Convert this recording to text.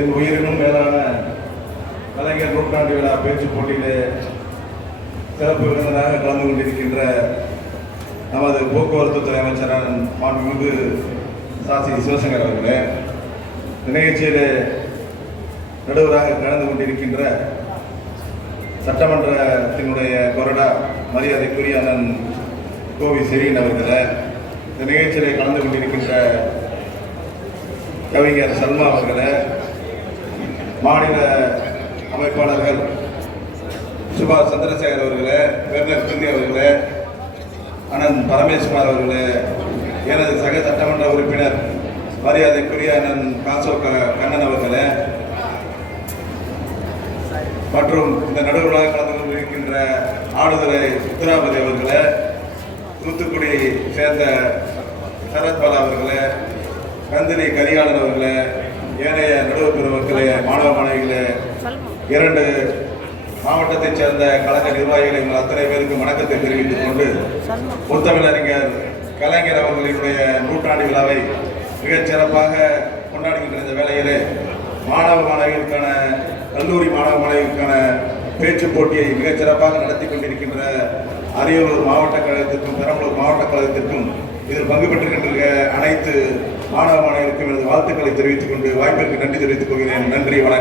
என் உயிரினும் மேலான கலைஞர் நூற்றாண்டு விழா பேச்சு போட்டியிலே சிறப்பு விருந்தினராக கலந்து கொண்டிருக்கின்ற நமது போக்குவரத்து துறை அமைச்சரான மாண்புமிகு சாசி சிவசங்கர் அவர்களே, நிகழ்ச்சியிலே நடுவராக கலந்து கொண்டிருக்கின்ற சட்டமன்றத்தினுடைய கொறடா மரியாதைக்குரிய அண்ணன் கோவி செரீன் அவர்களே, இந்த நிகழ்ச்சியிலே கலந்து கொண்டிருக்கின்ற கவிஞர் சல்மா அவர்களே, மாநில அமைப்பாளர்கள் சுபாஷ் சந்திரசேகர் அவர்களே, வேர்னர் பிந்தி அவர்களே, அண்ணன் பரமேஸ்வர் அவர்களே, எனது சக சட்டமன்ற உறுப்பினர் மரியாதைக்குரிய அண்ணன் காசோ கண்ணன் அவர்களே மற்றும் இந்த நடுவராக கலந்து கொண்டிருக்கின்ற ஆடுதுறை உத்தராபதி அவர்களே, தூத்துக்குடி சேர்ந்த சரத்பாலா அவர்களே, கந்திரி கரிகாலன் அவர்களே, ஏனைய நடுவர் பெருமக்களே, மாணவ மாணவிகளே, 2 மாவட்டத்தைச் சேர்ந்த கழக நிர்வாகிகளை உங்கள் அத்தனை பேருக்கு வணக்கத்தை தெரிவித்துக் கொண்டு முத்தமிழறிஞர் கலைஞர் அவர்களினுடைய நூற்றாண்டு விழாவை மிகச் சிறப்பாக கொண்டாடுகின்ற இந்த வேளையிலே மாணவ மாணவிகளுக்கான கல்லூரி மாணவ மாணவிகளுக்கான பேச்சு போட்டியை மிகச் சிறப்பாக நடத்தி கொண்டிருக்கின்ற அரியலூர் மாவட்ட கழகத்திற்கும் பெரம்பலூர் மாவட்ட கழகத்திற்கும் இதில் பங்கு பெற்றிருக்கின்ற அனைத்து மாணவ மாணவிகளுக்கும் எனது வாழ்த்துக்களை தெரிவித்துக் கொண்டு வாய்ப்பிற்கு நன்றி தெரிவித்துக் கொள்கிறேன். நன்றி, வணக்கம்.